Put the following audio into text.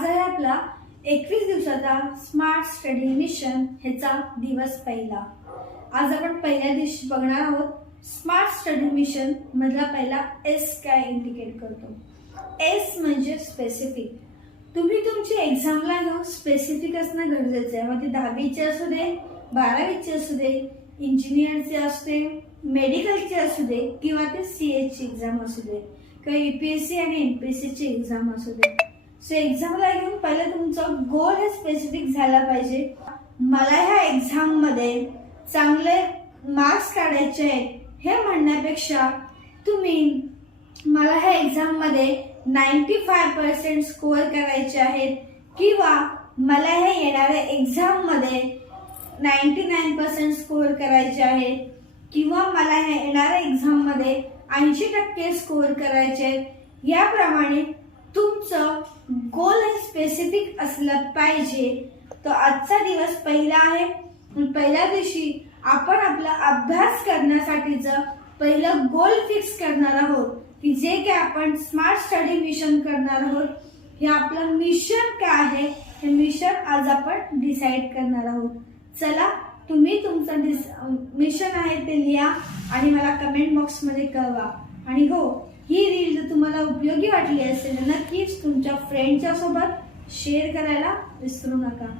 आज आहे आपला 21 दिवसाचा स्मार्ट स्टडी मिशन ह्याचा दिवस पहिला। आज आपण पहिल्या दिवशी बघणार आहोत स्मार्ट स्टडी मिशन मधला पहिला एस काय इंडिकेट करतो। एस म्हणजे स्पेसिफिक। तुम्ही तुमची एक्झामला घेऊन स्पेसिफिक असणं गरजेचं आहे। मग ते 10वीचे असू दे, 12वीचे असू दे, इंजिनियरचे असू दे, मेडिकलचे असू दे किंवा ते सीएची एक्झाम असू दे किंवा यूपीएससी आणि एमपीएससीची एक्झाम असू दे। सो एक्झामला घेऊन पहिले तुमचं गोल हे स्पेसिफिक झाला पाहिजे। मला ह्या एक्झाम मध्ये चांगले मार्क्स काढायचे आहेत हे म्हणण्यापेक्षा तुम्ही मला ह्या एक्झाम मध्ये 95% स्कोअर करायचे आहेत किंवा मला ह्या येणाऱ्या एक्झाम मध्ये 99% स्कोअर करायचे आहेत किंवा मला ह्या येणाऱ्या एक्झाम मध्ये 80% स्कोअर करायचे आहेत, याप्रमाणे तुमचं गोल हे स्पेसिफिक असलं पाहिजे। तो आजचा दिवस पहिला आहे। पहिल्या दिवशी आपण आपला अभ्यास करण्यासाठीचं पहिलं गोल फिक्स करणार आहोत की जे काय आपण स्मार्ट स्टडी मिशन करणार आहोत, हे आपलं मिशन काय आहे हे मिशन आज आपण डिसाईड करणार आहोत। चला तुम्ही तुमचं मिशन आहे ते लिहा आणि मला कमेंट बॉक्स मध्ये कळवा। आणि हो, ही रील जर तुम्हाला उपयोगी वाटली असेल नक्कीच तुमच्या फ्रेंडच्या सोबत शेअर करायला विसरू नका।